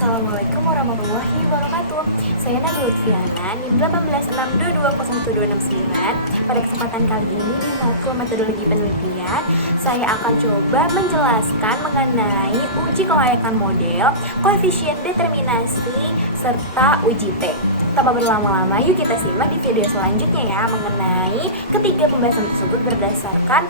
Assalamualaikum warahmatullahi wabarakatuh. Saya Nabi Lutfiana, NIM 186226169. Pada kesempatan kali ini di matkul metodologi penelitian, saya akan coba menjelaskan mengenai uji kelayakan model, koefisien determinasi, serta uji T. Tanpa berlama-lama, yuk kita simak di video selanjutnya ya mengenai ketiga pembahasan tersebut berdasarkan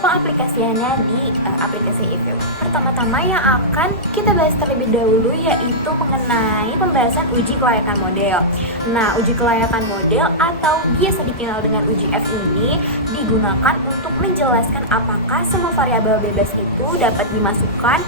pengaplikasiannya di aplikasi eView. Pertama-tama yang akan kita bahas terlebih dahulu yaitu mengenai pembahasan uji kelayakan model. Nah, uji kelayakan model atau biasa dikenal dengan uji F ini digunakan untuk menjelaskan apakah semua variabel bebas itu dapat dimasukkan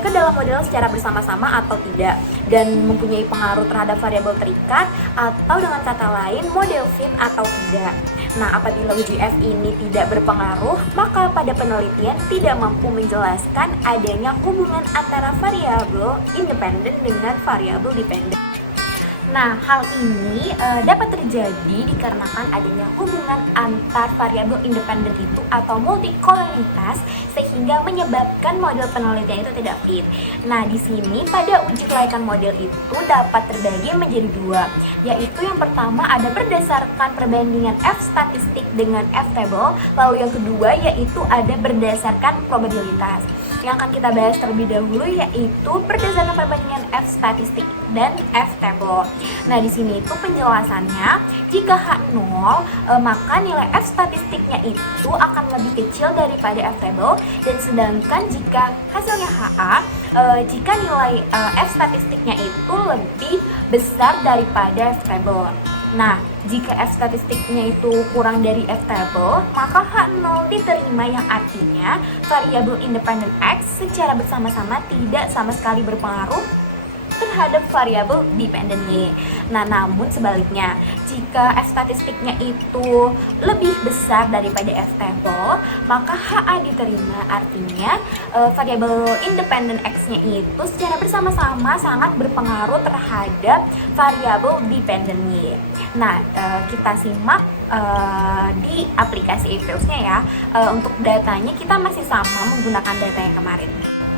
ke dalam model secara bersama-sama atau tidak, dan mempunyai pengaruh terhadap variabel terikat, atau dengan kata lain model fit atau tidak. Nah, apabila uji F ini tidak berpengaruh, maka pada penelitian tidak mampu menjelaskan adanya hubungan antara variabel independen dengan variabel dependen. Nah, hal ini dapat terjadi dikarenakan adanya hubungan antar variabel independen itu atau multikolonialitas, sehingga menyebabkan model penelitian itu tidak fit. Nah, di sini pada uji kelayakan model itu dapat terbagi menjadi dua, yaitu yang pertama ada berdasarkan perbandingan F statistik dengan F table, lalu yang kedua yaitu ada berdasarkan probabilitas. Yang akan kita bahas terlebih dahulu yaitu berdasarkan perbandingan F statistik dan F table. Nah, di sini itu penjelasannya, jika H0 maka nilai F statistiknya itu akan lebih kecil daripada F table, dan sedangkan jika hasilnya HA, jika nilai F statistiknya itu lebih besar daripada F table. Nah, jika F statistiknya itu kurang dari F table, maka H0 diterima, yang artinya variabel independen X secara bersama-sama tidak sama sekali berpengaruh terhadap variabel dependen Y. Nah, namun sebaliknya, jika F statistiknya itu lebih besar daripada F table, maka HA diterima, artinya variabel independen X-nya itu secara bersama-sama sangat berpengaruh terhadap variabel dependen Y. Nah, kita simak di aplikasi eViews-nya ya. Untuk datanya kita masih sama menggunakan data yang kemarin.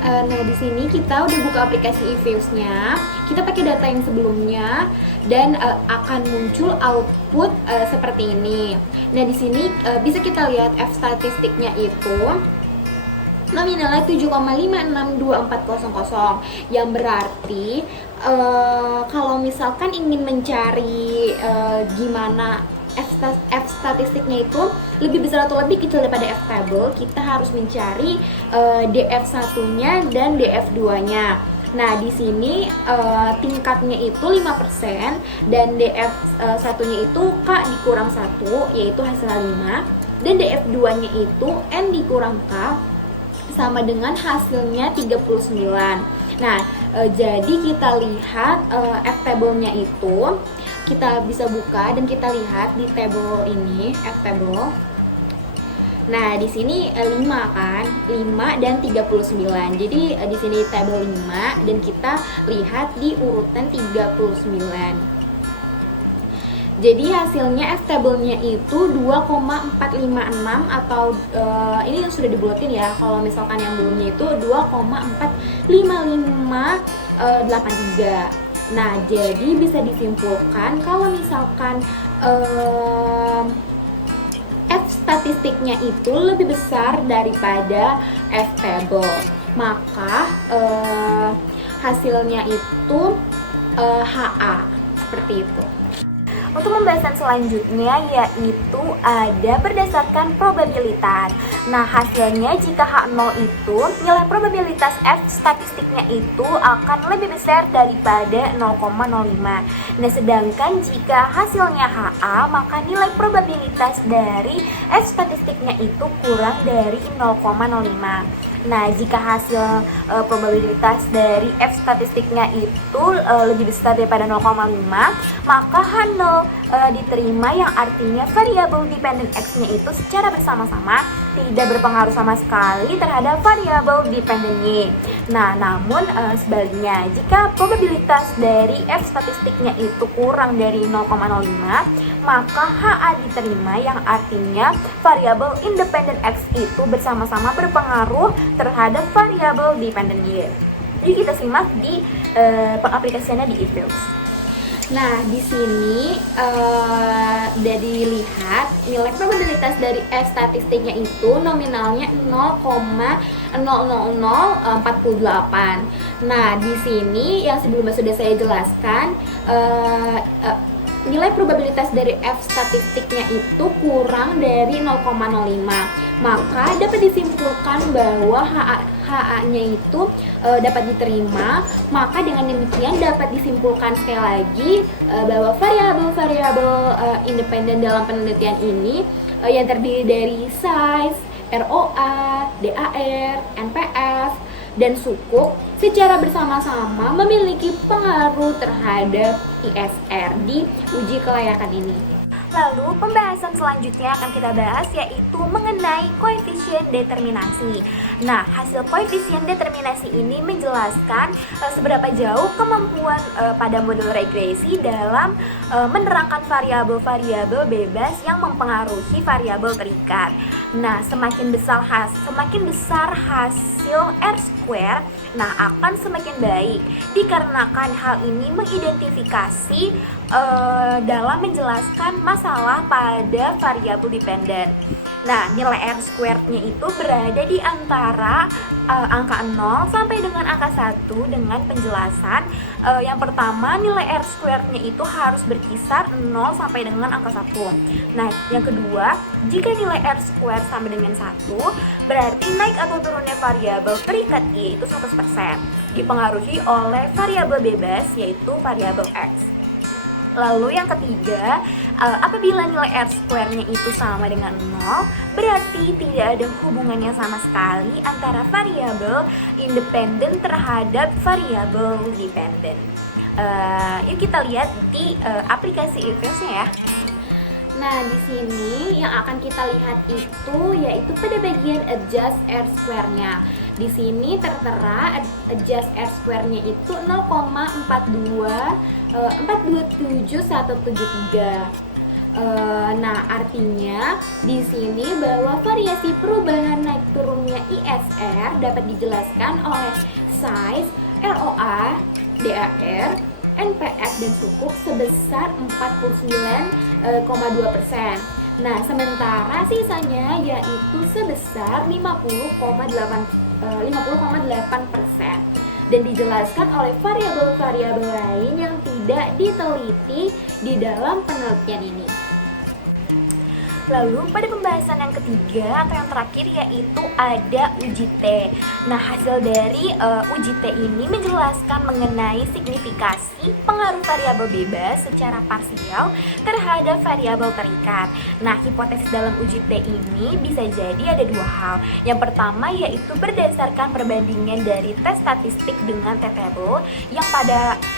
Nah, di sini kita udah buka aplikasi eViews-nya. Kita pakai data yang sebelumnya dan akan muncul output seperti ini. Nah, di sini bisa kita lihat F statistiknya itu nominalnya 7,562400, yang berarti kalau misalkan ingin mencari gimana F statistiknya itu lebih besar atau lebih kecil daripada F table, kita harus mencari DF1-nya dan DF2-nya. Nah, di sini tingkatnya itu 5% dan DF1-nya itu K dikurang 1, yaitu hasilnya 5, dan DF2-nya itu N dikurang K sama dengan hasilnya 39. Nah, jadi kita lihat F table-nya itu kita bisa buka dan kita lihat di table ini, F table. Nah, di sini 5 kan, 5 dan 39. Jadi di sini table 5 dan kita lihat di urutan 39. Jadi hasilnya F table-nya itu 2,456 atau ini sudah dibuletin ya. Kalau misalkan yang belumnya itu 2,45583. Nah, jadi bisa disimpulkan kalau misalkan F statistiknya itu lebih besar daripada F table, maka hasilnya itu HA, seperti itu. Untuk pembahasan selanjutnya yaitu ada berdasarkan probabilitas. Nah, hasilnya jika H0 itu nilai probabilitas F statistiknya itu akan lebih besar daripada 0,05. Nah, sedangkan jika hasilnya HA, maka nilai probabilitas dari F statistiknya itu kurang dari 0,05. Nah, jika hasil probabilitas dari F statistiknya itu lebih besar daripada 0,5, maka H0 diterima, yang artinya variabel dependen X-nya itu secara bersama-sama tidak berpengaruh sama sekali terhadap variabel dependen Y. Nah, namun sebaliknya, jika probabilitas dari F statistiknya itu kurang dari 0,05, maka HA diterima, yang artinya variabel independen X itu bersama-sama berpengaruh terhadap variabel dependen Y. Yuk kita simak di pengaplikasiannya di eFills. Nah, di sini udah dilihat nilai probabilitas dari F statistiknya itu nominalnya 0,00048. Nah, di sini yang sebelumnya sudah saya jelaskan, nilai probabilitas dari F statistiknya itu kurang dari 0,05. Maka dapat disimpulkan bahwa HA-nya itu dapat diterima. Maka dengan demikian dapat disimpulkan sekali lagi bahwa variabel-variabel independen dalam penelitian ini yang terdiri dari size, ROA, DAR, NPF, dan sukuk secara bersama-sama memiliki pengaruh terhadap ISR di uji kelayakan ini. Lalu pembahasan selanjutnya akan kita bahas yaitu mengenai koefisien determinasi. Nah, hasil koefisien determinasi ini menjelaskan seberapa jauh kemampuan pada model regresi dalam menerangkan variabel-variabel bebas yang mempengaruhi variabel terikat. Nah, semakin besar hasil R-square, nah akan semakin baik dikarenakan hal ini mengidentifikasi dalam menjelaskan masalah pada variabel dependen. Nah, nilai R-squared-nya itu berada di antara angka 0 sampai dengan angka 1 dengan penjelasan yang pertama, nilai R-squared-nya itu harus berkisar 0 sampai dengan angka 1. Nah, yang kedua, jika nilai R-squared sama dengan 1, berarti naik atau turunnya variabel terikat Y itu 100%, dipengaruhi oleh variabel bebas yaitu variabel X. Lalu yang ketiga, apabila nilai R-square-nya itu sama dengan 0, berarti tidak ada hubungannya sama sekali antara variabel independen terhadap variabel dependen. Yuk kita lihat di aplikasi eFills-nya ya. Nah, di sini yang akan kita lihat itu yaitu pada bagian adjust R-square-nya. Di sini tertera adjust R-square-nya itu 0,42773. Nah, artinya di sini bahwa variasi perubahan naik turunnya ISR dapat dijelaskan oleh size, ROA, DAR, NPF dan sukuk sebesar 49,2%. Nah, sementara sisanya yaitu sebesar 50,8% dan dijelaskan oleh variabel-variabel lain yang tidak diteliti di dalam penelitian ini. Lalu pada pembahasan yang ketiga atau yang terakhir yaitu ada uji T. Nah, hasil dari uji T ini menjelaskan mengenai signifikasi pengaruh variabel bebas secara parsial terhadap variabel terikat. Nah, hipotesis dalam uji T ini bisa jadi ada dua hal. Yang pertama yaitu berdasarkan perbandingan dari tes statistik dengan t-table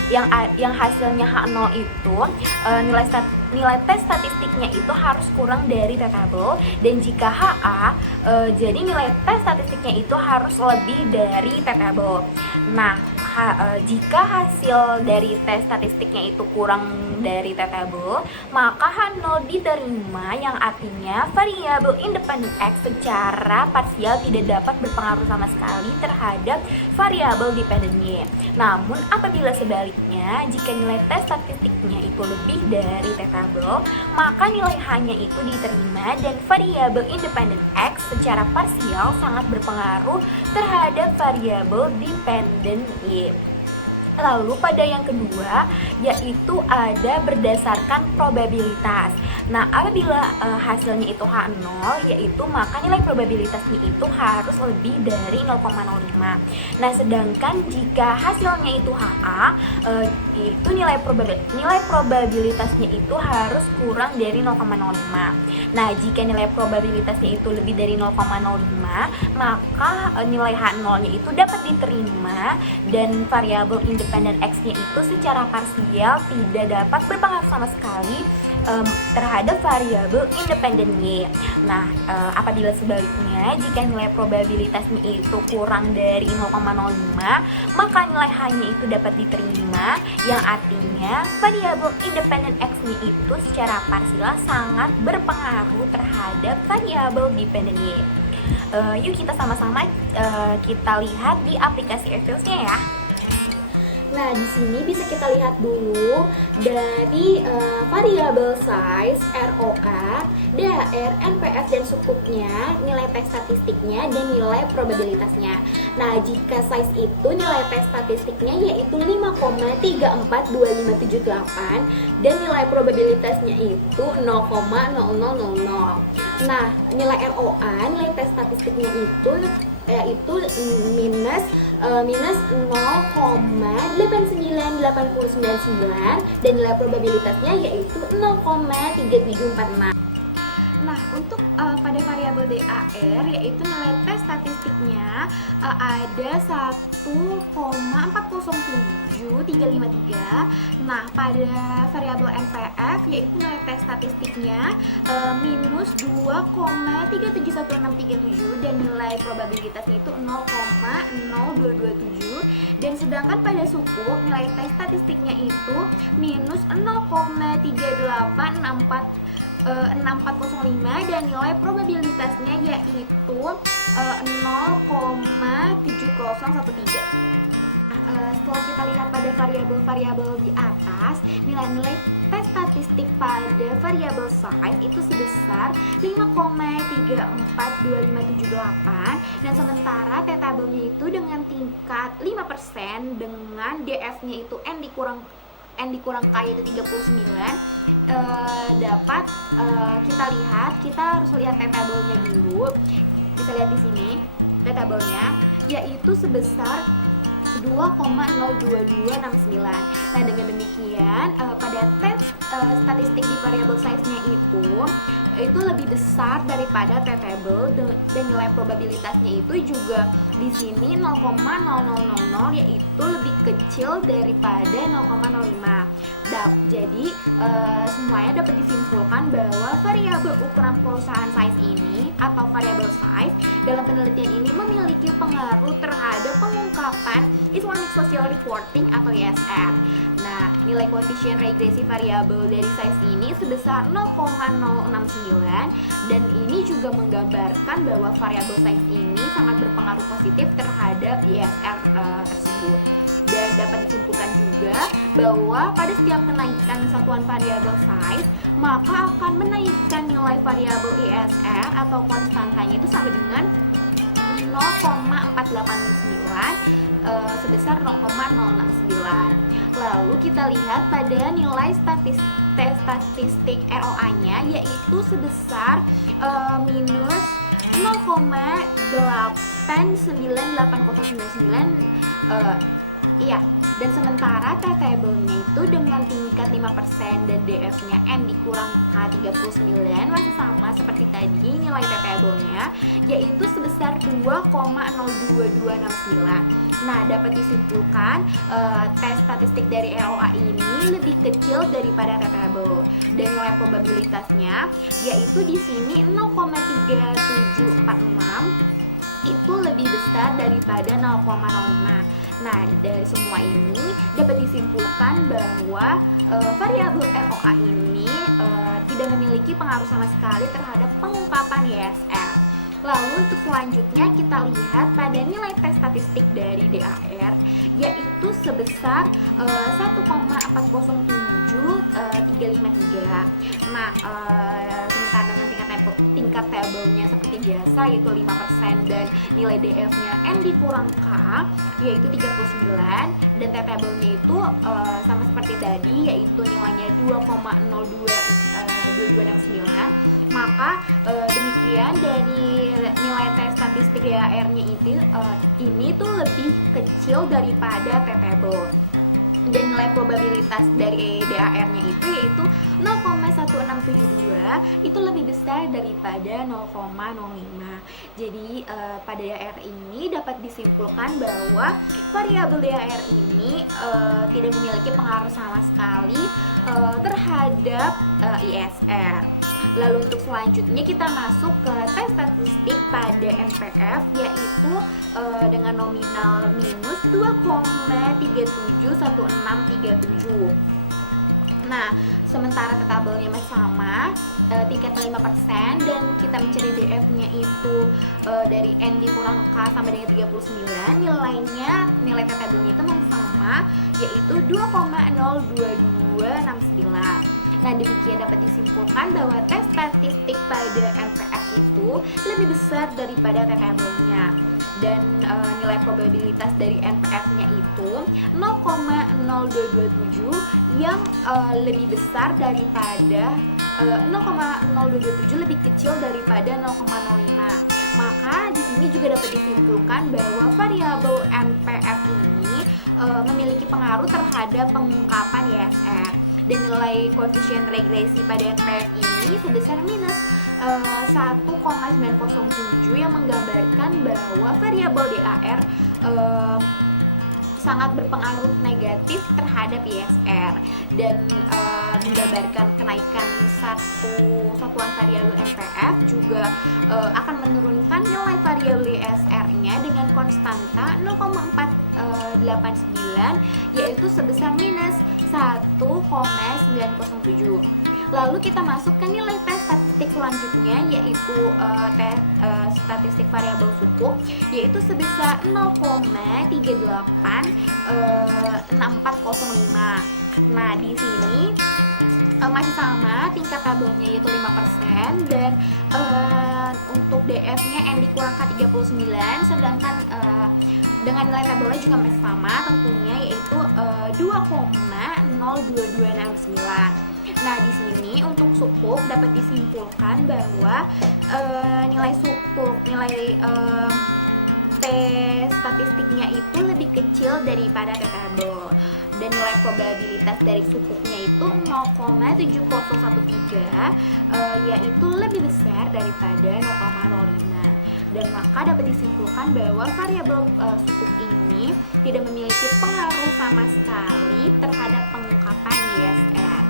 yang hasilnya H0 itu nilai tes statistiknya itu harus kurang dari t-table, dan jika HA jadi nilai tes statistiknya itu harus lebih dari t-table. Nah, jika hasil dari tes statistiknya itu kurang dari t-table, maka H0 diterima, yang artinya variabel independen X secara parsial tidak dapat berpengaruh sama sekali terhadap variabel dependen Y. Namun apabila sebaliknya, jika nilai tes statistiknya itu lebih dari t-table, maka nilai H-nya itu diterima dan variabel independen X secara parsial sangat berpengaruh terhadap variabel dependen Y. Lalu pada yang kedua yaitu ada berdasarkan probabilitas. Nah, apabila hasilnya itu H0 yaitu maka nilai probabilitasnya itu harus lebih dari 0,05. Nah, sedangkan jika hasilnya itu HA itu nilai probabilitasnya itu harus kurang dari 0,05. Nah, jika nilai probabilitasnya itu lebih dari 0,05, maka nilai H0-nya itu dapat diterima dan variabel independen X-nya itu secara parsial tidak dapat berpengaruh sama sekali terhadap variabel independen Y. Nah, apabila sebaliknya, jika nilai probabilitasnya itu kurang dari 0,05, maka nilai H-nya itu dapat diterima, yang artinya variabel independen X-nya itu secara parsial sangat berpengaruh terhadap variabel dependen Y. Yuk kita sama-sama kita lihat di aplikasi Excel-nya ya. Nah, di sini bisa kita lihat dulu dari variabel size, ROA, DHR, NPF, dan sukupnya, nilai tes statistiknya, dan nilai probabilitasnya. Nah, jika size itu nilai tes statistiknya yaitu 5,342578 dan nilai probabilitasnya itu 0,0000. Nah, nilai ROA, nilai tes statistiknya itu yaitu minus 0,89899 dan nilai probabilitasnya yaitu 0,3746. Nah, untuk pada variabel DAR yaitu nilai tes statistiknya ada 1,407353. Nah, pada variabel NPF yaitu nilai tes statistiknya minus 2,371637 dan nilai probabilitasnya itu 0,0227. Dan sedangkan pada sukup nilai tes statistiknya itu minus 0,386405 dan nilai probabilitasnya yaitu 0,7013. Setelah kita lihat pada variabel-variabel di atas, nilai-nilai tes statistik pada variabel size itu sebesar 5,342578 dan sementara t-tabelnya itu dengan tingkat 5% dengan DF-nya itu N dikurang K yaitu 39 dapat kita harus lihat t-tabelnya dulu. Bisa lihat di sini t-tabelnya yaitu sebesar 2,02269. Nah, dengan demikian pada tes statistik di variabel size-nya itu lebih besar daripada t-table dan nilai probabilitasnya itu juga di sini 0,0000 yaitu lebih kecil daripada 0,05. Jadi semuanya dapat disimpulkan bahwa variabel ukuran perusahaan size ini atau variabel size dalam penelitian ini memiliki pengaruh terhadap pengungkapan Islamic Social Reporting atau ISR. Nah, nilai koefisien regresi variabel dari size ini sebesar 0,069 dan ini juga menggambarkan bahwa variabel size ini sangat berpengaruh positif terhadap ISR tersebut. Dan dapat disimpulkan juga bahwa pada setiap kenaikan satuan variabel size maka akan menaikkan nilai variabel ISR atau konstantanya itu sama dengan 0,489 sebesar 0,069. Lalu kita lihat pada nilai statistik ROA-nya yaitu sebesar minus 0,898099. Dan sementara t-table-nya itu dengan tingkat 5% dan DF-nya N dikurang K39 masih sama seperti tadi nilai t-table-nya yaitu sebesar 2,02269. Nah, dapat disimpulkan tes statistik dari ROA ini lebih kecil daripada t-table dan nilai probabilitasnya yaitu di sini 0,3746 itu lebih besar daripada 0,05. Nah, dari semua ini dapat disimpulkan bahwa variabel ROA ini tidak memiliki pengaruh sama sekali terhadap pengungkapan ISR. Lalu untuk selanjutnya kita lihat pada nilai tes statistik dari DAR yaitu sebesar 1,407353. Nah, sementara dengan tingkat tabelnya seperti biasa yaitu 5% dan nilai DF-nya N dikurang K yaitu 39 dan t-tabelnya itu sama seperti tadi yaitu nilainya 2,02269. Maka demikian dari nilai tes statistik DAR-nya ini tuh lebih kecil daripada t-table. Dan nilai probabilitas dari DAR-nya itu yaitu 0,1672 itu lebih besar daripada 0,05. Jadi pada DAR ini dapat disimpulkan bahwa variabel DAR ini tidak memiliki pengaruh sama sekali terhadap ISR. Lalu untuk selanjutnya kita masuk ke tes statistik pada NPF yaitu dengan nominal minus 2,371637. Nah, sementara tabelnya masih sama, tingkatnya 5%, dan kita mencari DF-nya itu dari N dikurang K sama dengan 39, nilai tabelnya itu masih sama, yaitu 2,02269. Nah, demikian dapat disimpulkan bahwa tes statistik pada NPF itu lebih besar daripada tabelnya. Dan nilai probabilitas dari NPF-nya itu 0,0227 yang lebih besar daripada 0,0227 lebih kecil daripada 0,05. Maka di sini juga dapat disimpulkan bahwa variabel NPF ini memiliki pengaruh terhadap pengungkapan YSR. Dan nilai koefisien regresi pada NPF ini sebesar minus 1,907 yang menggambarkan bahwa variabel DAR sangat berpengaruh negatif terhadap ISR, dan menggambarkan kenaikan satuan variabel NPF juga akan menurunkan nilai variabel ISR-nya dengan konstanta 0,489, yaitu sebesar minus 1,907. Lalu kita masukkan nilai tes statistik selanjutnya, yaitu tes statistik variabel suku, yaitu sebesar 0,386405. Nah, di sini masih sama, tingkat tabelnya yaitu 5%, dan untuk DF-nya N dikurang K39, sedangkan dengan nilai tabelnya juga masih sama tentunya, yaitu 2,02269. Nah, di sini untuk sukuk dapat disimpulkan bahwa nilai T statistiknya itu lebih kecil daripada T tabel, dan nilai probabilitas dari sukuknya itu 0,7013, yaitu lebih besar daripada 0,05. Dan maka dapat disimpulkan bahwa variabel sukuk ini tidak memiliki pengaruh sama sekali terhadap pengungkapan YSR.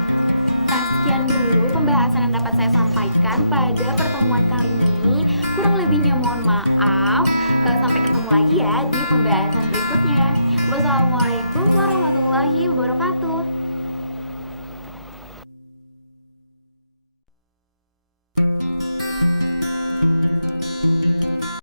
Nah, sekian dulu pembahasan yang dapat saya sampaikan pada pertemuan kali ini. Kurang lebihnya mohon maaf. Sampai ketemu lagi ya di pembahasan berikutnya. Wassalamualaikum warahmatullahi wabarakatuh.